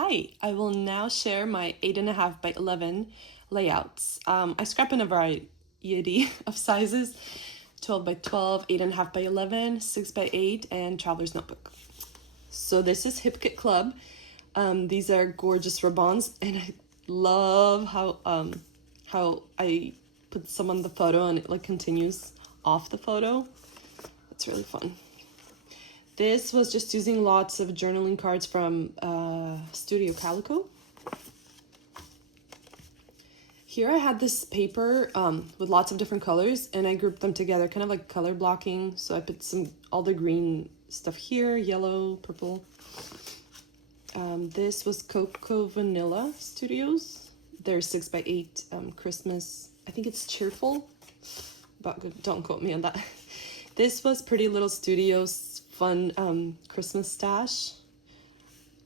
Hi, I will now share my 8.5 by 11 layouts. I scrap in a variety of sizes, 12 by 12, 8.5 by 11, 6 by 8, and Traveler's Notebook. So this is Hip Kit Club. These are gorgeous ribbons, and I love how I put some on the photo and it like continues off the photo. It's really fun. This was just using lots of journaling cards from Studio Calico. Here I had this paper with lots of different colors, and I grouped them together, kind of like color blocking. So I put all the green stuff here, yellow, purple. This was Cocoa Vanilla Studios. They're 6 by 8 Christmas. I think it's cheerful, but don't quote me on that. This was Pretty Little Studios fun Christmas stash.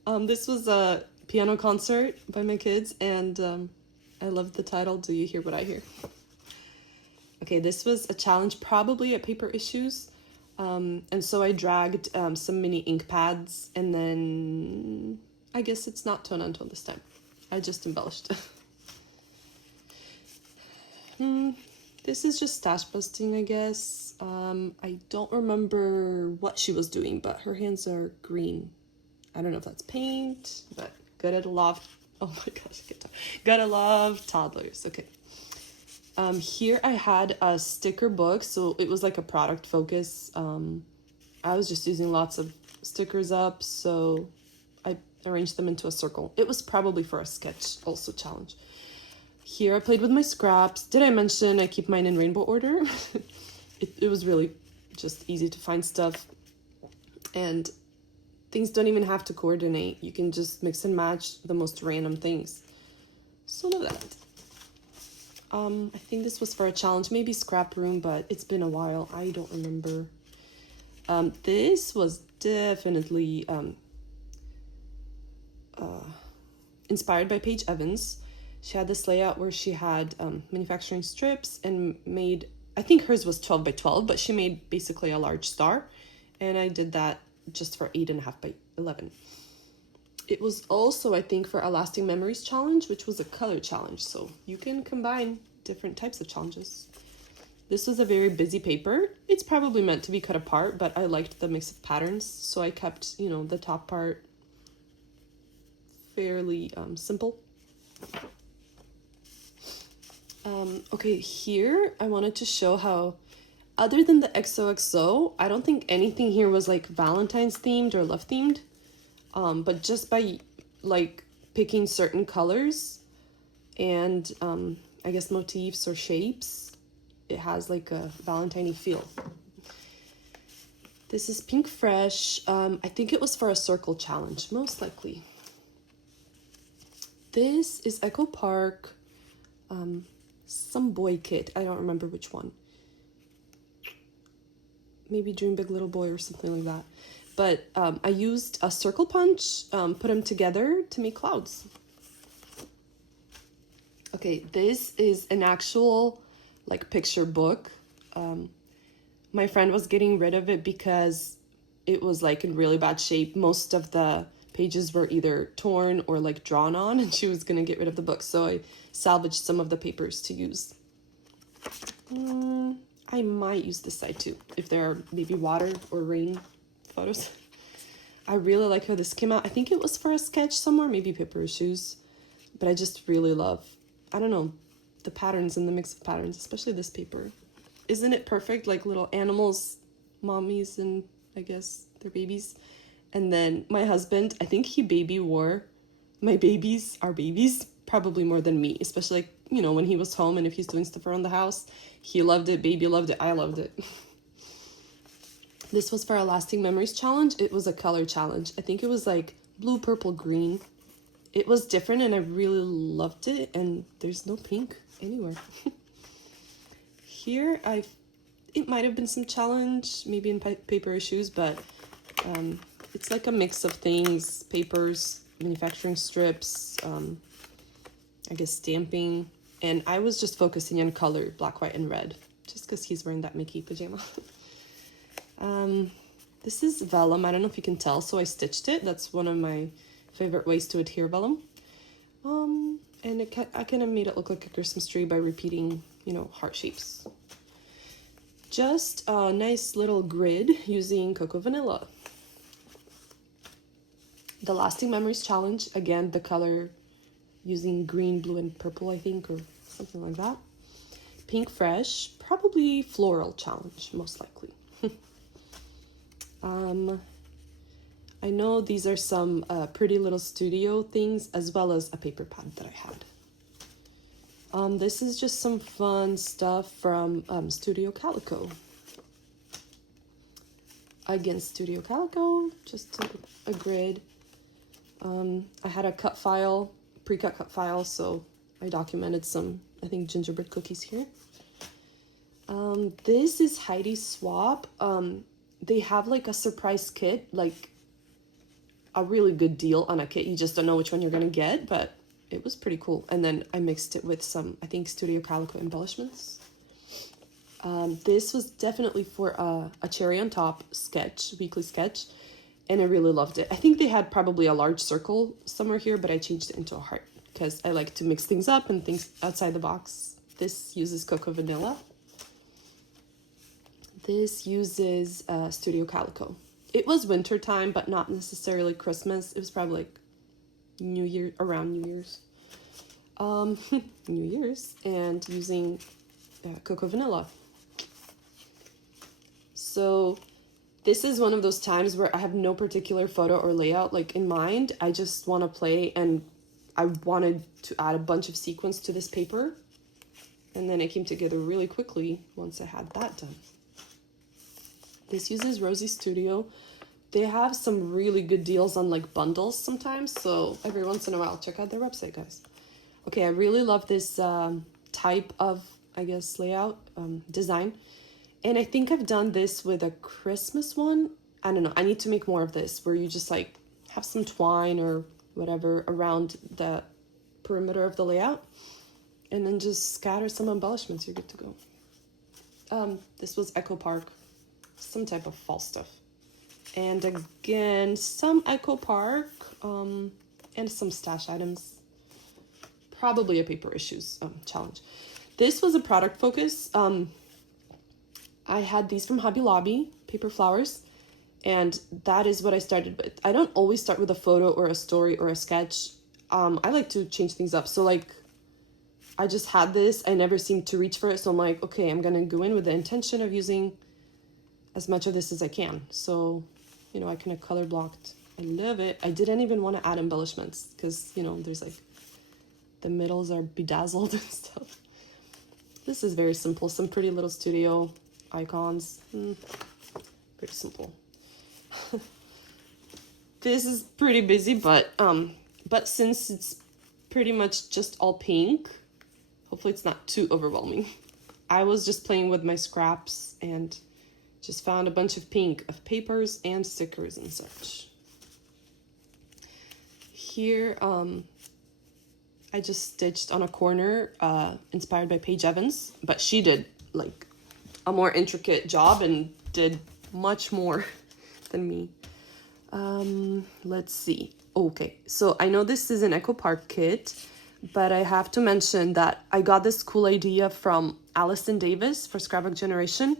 This was a piano concert by my kids, and I love the title, Do You Hear What I Hear? Okay, this was a challenge probably at Paper Issues. And so I dragged some mini ink pads, and then I guess it's not Tona until this time. I just embellished. This is just stash busting, I guess. I don't remember what she was doing, but her hands are green. I don't know if that's paint, but gotta love, oh my gosh, gotta love toddlers. Okay. Here I had a sticker book, so it was like a product focus. I was just using lots of stickers up, so I arranged them into a circle. It was probably for a sketch also challenge. Here I played with my scraps. Did I mention I keep mine in rainbow order? It was really just easy to find stuff, and things don't even have to coordinate. You can just mix and match the most random things. So love that. I think this was for a challenge, maybe scrap room, but it's been a while. I don't remember. This was definitely inspired by Paige Evans. She had this layout where she had manufacturing strips and made, I think hers was 12 by 12, but she made basically a large star. And I did that just for 8.5 by 11. It was also, I think, for a Lasting Memories challenge, which was a color challenge. So you can combine different types of challenges. This was a very busy paper. It's probably meant to be cut apart, but I liked the mix of patterns. So I kept, the top part fairly simple. Okay, here I wanted to show how, other than the XOXO, I don't think anything here was like Valentine's themed or love themed. But just by like picking certain colors and I guess motifs or shapes, it has like a Valentine-y feel. This is Pink Fresh. I think it was for a circle challenge, most likely. This is Echo Park, some boy kit. I don't remember which one. Maybe Dream Big Little Boy or something like that. But I used a circle punch, put them together to make clouds. Okay, this is an actual like picture book. My friend was getting rid of it because it was like in really bad shape. Most of the pages were either torn or like drawn on, and she was gonna get rid of the book. So I salvaged some of the papers to use. I might use this side too, if there are maybe water or rain photos. I really like how this came out. I think it was for a sketch somewhere, maybe Paper Issues, but I just really love, I don't know, the patterns and the mix of patterns, especially this paper. Isn't it perfect? Like little animals, mommies, and I guess their babies. And then my husband, I think he baby wore my babies, our babies, probably more than me, especially like, when he was home and if he's doing stuff around the house. He loved it, baby loved it, I loved it. This was for a Lasting Memories challenge. It was a color challenge. I think it was like blue, purple, green. It was different and I really loved it, and there's no pink anywhere. Here, it might have been some challenge, maybe in Paper Issues, but it's like a mix of things, papers, manufacturing strips, I guess stamping, and I was just focusing on color, black, white, and red, just because he's wearing that Mickey pajama. This is vellum. I don't know if you can tell, so I stitched it. That's one of my favorite ways to adhere vellum. And I kind of made it look like a Christmas tree by repeating, you know, heart shapes. Just a nice little grid using Cocoa Vanilla. The Lasting Memories Challenge, again, the color using green, blue, and purple, I think, or something like that. Pink Fresh, probably Floral Challenge, most likely. I know these are some Pretty Little Studio things, as well as a paper pad that I had. This is just some fun stuff from Studio Calico. Again, Studio Calico, just a grid. I had a cut file, pre-cut cut file, so I documented some, I think, gingerbread cookies here. This is Heidi Swap. They have like a surprise kit, like a really good deal on a kit. You just don't know which one you're gonna get, but it was pretty cool. And then I mixed it with some, I think, Studio Calico embellishments. This was definitely for a cherry on top sketch, weekly sketch, and I really loved it. I think they had probably a large circle somewhere here, but I changed it into a heart because I like to mix things up and things outside the box. This uses Cocoa Vanilla. This uses Studio Calico. It was winter time, but not necessarily Christmas. It was probably like New Year, around New Year's. New Year's, and using Cocoa Vanilla. So this is one of those times where I have no particular photo or layout like in mind. I just want to play, and I wanted to add a bunch of sequins to this paper. And then it came together really quickly once I had that done. This uses Rosie Studio. They have some really good deals on like bundles sometimes, so every once in a while, check out their website, guys. Okay, I really love this type of, I guess, layout, design. And I think I've done this with a Christmas one. I don't know, I need to make more of this, where you just like have some twine or whatever around the perimeter of the layout, and then just scatter some embellishments, you're good to go. This was Echo Park, some type of fall stuff. And again, some Echo Park, and some stash items. Probably a paper issues challenge. This was a product focus. I had these from Hobby Lobby, paper flowers, and that is what I started with. I don't always start with a photo or a story or a sketch. I like to change things up. So like, I just had this. I never seemed to reach for it. So I'm like, okay, I'm going to go in with the intention of using as much of this as I can. So, you know, I kind of color blocked. I love it. I didn't even want to add embellishments because, you know, there's like, the middles are bedazzled and stuff. This is very simple. Some Pretty Little Studio icons. Pretty simple. This is pretty busy, but since it's pretty much just all pink, hopefully it's not too overwhelming. I was just playing with my scraps and just found a bunch of pink of papers and stickers and such. Here, I just stitched on a corner, inspired by Paige Evans, but she did like a more intricate job and did much more than me. Let's see. Okay, so I know this is an Echo Park kit, but I have to mention that I got this cool idea from Allison Davis for Scrapbook Generation,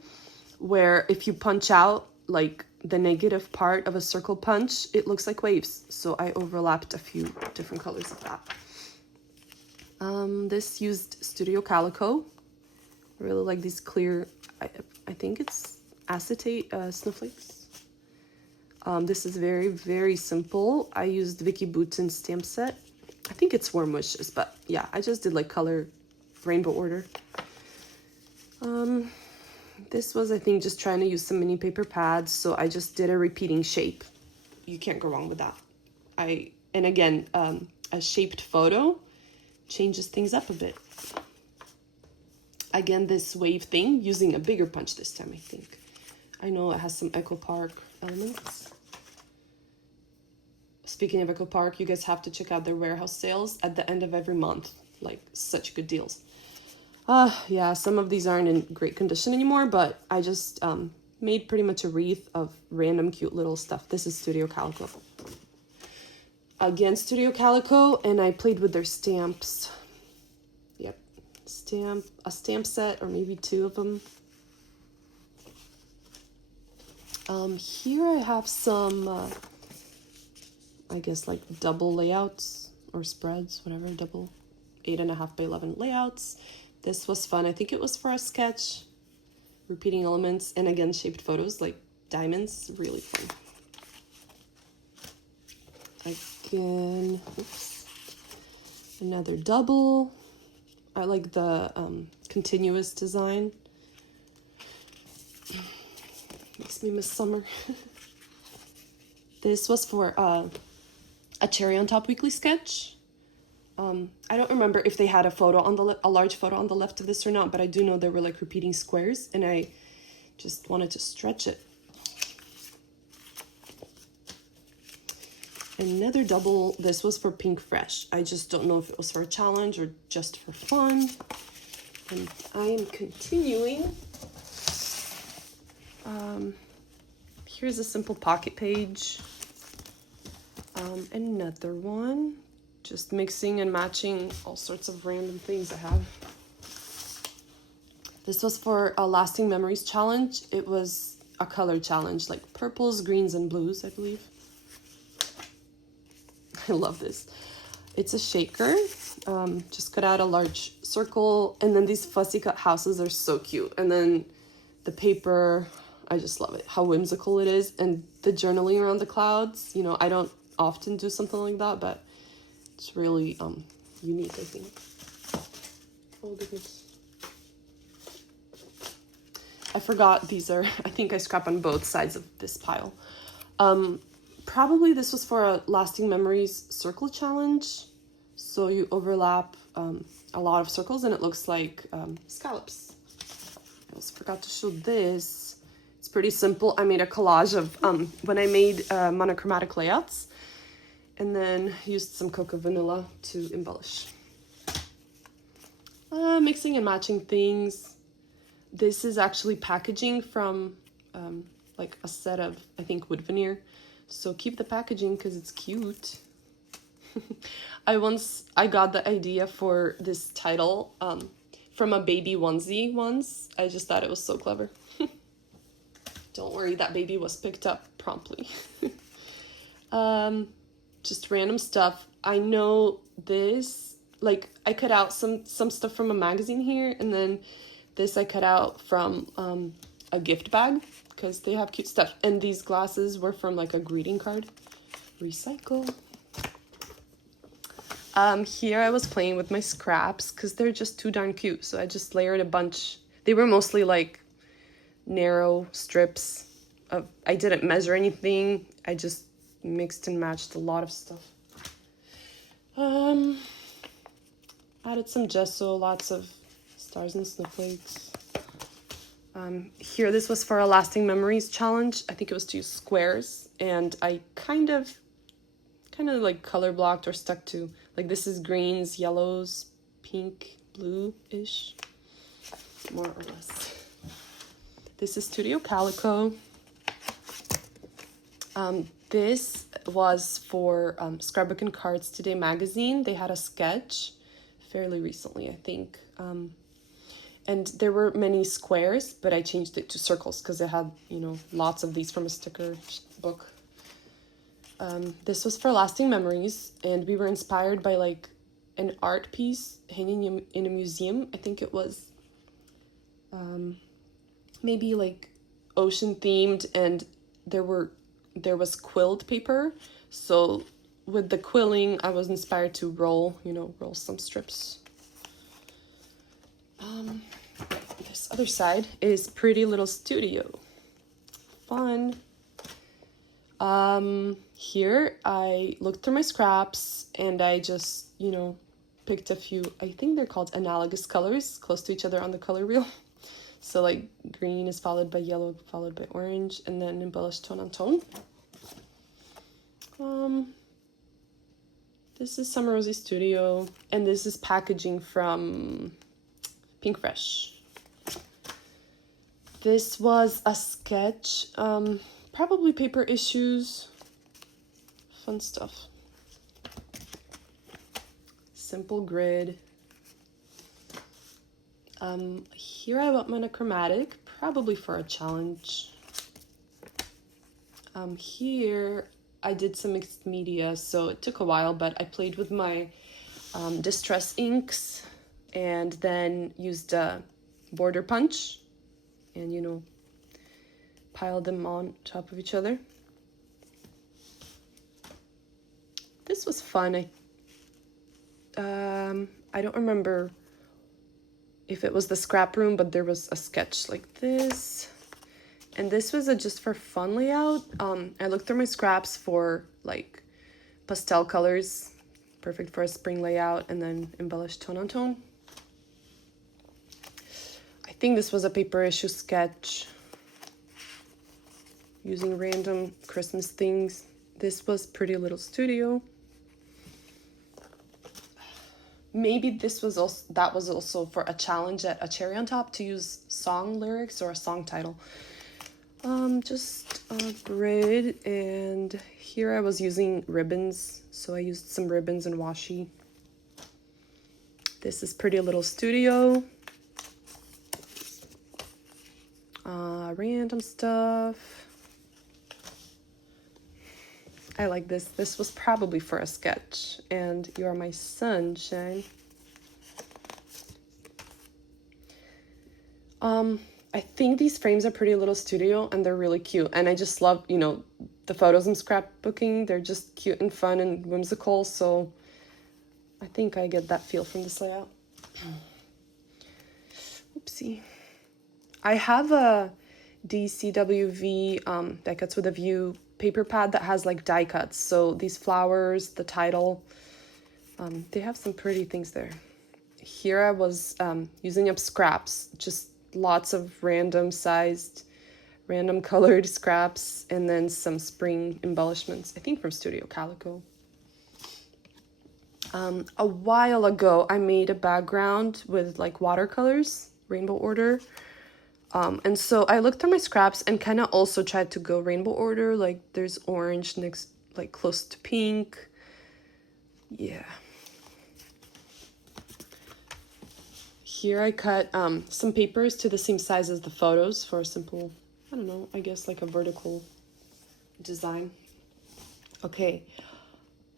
where if you punch out like the negative part of a circle punch, it looks like waves. So I overlapped a few different colors of that. This used Studio Calico. I really like these clear, I think it's acetate snowflakes. This is very, very simple. I used Vicky Bouton's stamp set. I think it's Warm Wishes, but yeah, I just did like color rainbow order. This was, I think, just trying to use some mini paper pads, so I just did a repeating shape. You can't go wrong with that. And again, a shaped photo changes things up a bit. Again, this wave thing, using a bigger punch this time, I think. I know it has some Echo Park elements. Speaking of Echo Park, you guys have to check out their warehouse sales at the end of every month. Like, such good deals. Yeah, some of these aren't in great condition anymore, but I just made pretty much a wreath of random cute little stuff. This is Studio Calico. Again, Studio Calico, and I played with their stamps. Yep, a stamp set, or maybe 2 of them. Here I have some, I guess like double layouts or spreads, whatever, double 8.5 by 11 layouts. This was fun. I think it was for a sketch, repeating elements, and again, shaped photos like diamonds, really fun. Again, oops, another double. I like the continuous design. Makes me miss summer. This was for a cherry on top weekly sketch. I don't remember if they had a photo on a large photo on the left of this or not, but I do know there were like repeating squares, and I just wanted to stretch it. Another double. This was for Pink Fresh. I just don't know if it was for a challenge or just for fun. And I am continuing. Here's a simple pocket page. Another one. Just mixing and matching all sorts of random things I have. This was for a Lasting Memories challenge. It was a color challenge, like purples, greens, and blues, I believe. I love this. It's a shaker. Just cut out a large circle, and then these fussy cut houses are so cute. And then the paper, I just love it, how whimsical it is. And the journaling around the clouds, you know, I don't often do something like that, but it's really unique, I think. Oh goodness. I forgot these are, I think I scrap on both sides of this pile. Probably this was for a Lasting Memories circle challenge. So you overlap a lot of circles and it looks like scallops. I also forgot to show this. It's pretty simple. I made a collage of when I made monochromatic layouts, and then used some cocoa vanilla to embellish. Mixing and matching things. This is actually packaging from like a set of, I think, wood veneer. So keep the packaging because it's cute. I got the idea for this title from a baby onesie once. I just thought it was so clever. Don't worry, that baby was picked up promptly. Just random stuff. I know this, like I cut out some stuff from a magazine here, and then this I cut out from a gift bag because they have cute stuff. And these glasses were from like a greeting card. Recycle. Here I was playing with my scraps because they're just too darn cute. So I just layered a bunch. They were mostly like narrow strips of, I didn't measure anything. I just mixed and matched a lot of stuff. Added some gesso, lots of stars and snowflakes. Here, this was for a Lasting Memories challenge. I think it was to use squares, and I kind of like color blocked or stuck to, like this is greens, yellows, pink, blue-ish, more or less. This is Studio Calico. This was for Scrapbook and Cards Today magazine. They had a sketch fairly recently, I think. And there were many squares, but I changed it to circles because it had, you know, lots of these from a sticker book. This was for Lasting Memories, and we were inspired by like an art piece hanging in a museum. I think it was maybe like ocean themed, and there was quilled paper. So with the quilling, I was inspired to roll some strips. This other side is Pretty Little Studio. Fun. Here I looked through my scraps and I just, picked a few, I think they're called analogous colors, close to each other on the color wheel. So like green is followed by yellow, followed by orange, and then embellished tone on tone. This is Summer Rosie Studio, and this is packaging from Pink Fresh. This was a sketch, probably paper issues, fun stuff. simple grid. Here I want monochromatic, probably for a challenge. Here I did some mixed media, so it took a while, but I played with my distress inks and then used a border punch and, you know, piled them on top of each other. This was fun. I don't remember if it was the scrap room, but there was a sketch like this. And this was a just for fun layout. I looked through my scraps for like pastel colors, perfect for a spring layout, and then embellished tone on tone. I think this was a paper issue sketch using random Christmas things. This was Pretty Little Studio. Maybe this was also, that was also for a challenge at a Cherry on Top to use song lyrics or a song title. Just a grid, and here I was using ribbons, so I used some ribbons and washi. This is Pretty Little Studio. Random stuff. I like this. This was probably for a sketch. And You're My Sunshine. I think these frames are Pretty Little Studio and they're really cute. And I just love, you know, the photos I'm scrapbooking. They're just cute and fun and whimsical. So I think I get that feel from this layout. Oopsie. I have a DCWV that cuts with a view paper pad that has like die cuts. So these flowers, the title, they have some pretty things there. Here I was using up scraps, just lots of random sized, random colored scraps, and then some spring embellishments, I think from Studio Calico. A while ago, I made a background with like watercolors, rainbow order. And so I looked through my scraps and kind of also tried to go rainbow order. Like there's orange next, like close to pink. Yeah. Here I cut some papers to the same size as the photos for a simple, I don't know, I guess like a vertical design. Okay.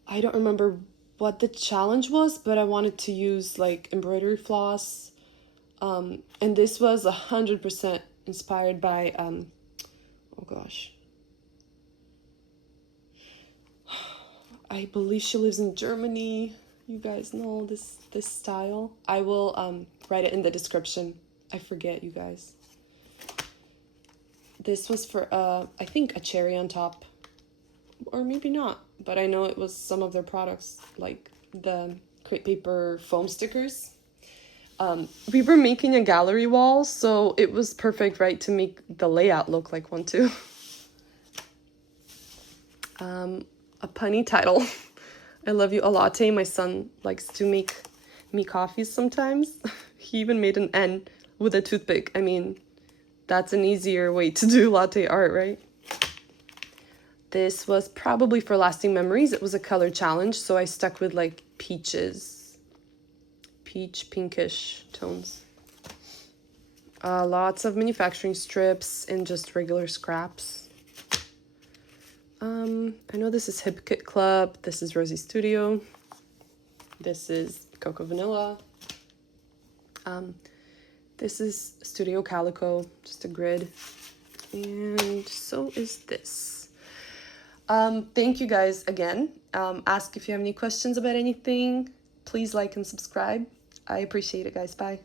I don't remember what the challenge was, but I wanted to use like embroidery floss. And this was 100% inspired by, oh gosh, I believe she lives in Germany. You guys know this style. I will write it in the description. I forget, you guys. This was for, I think a Cherry on Top, or maybe not, but I know it was some of their products, like the crepe paper foam stickers. We were making a gallery wall, so it was perfect, right, to make the layout look like one too. A punny title. I love you a latte. My son likes to make me coffees sometimes. He even made an N with a toothpick. I mean, that's an easier way to do latte art, right? This was probably for lasting memories. It was a color challenge, so I stuck with like peaches. Peach, pinkish tones. Lots of manufacturing strips and just regular scraps. I know this is Hip Kit Club. This is Rosie Studio. This is Cocoa Vanilla. This is Studio Calico, just a grid. And so is this. Thank you guys again. Ask if you have any questions about anything. Please like and subscribe. I appreciate it, guys. Bye.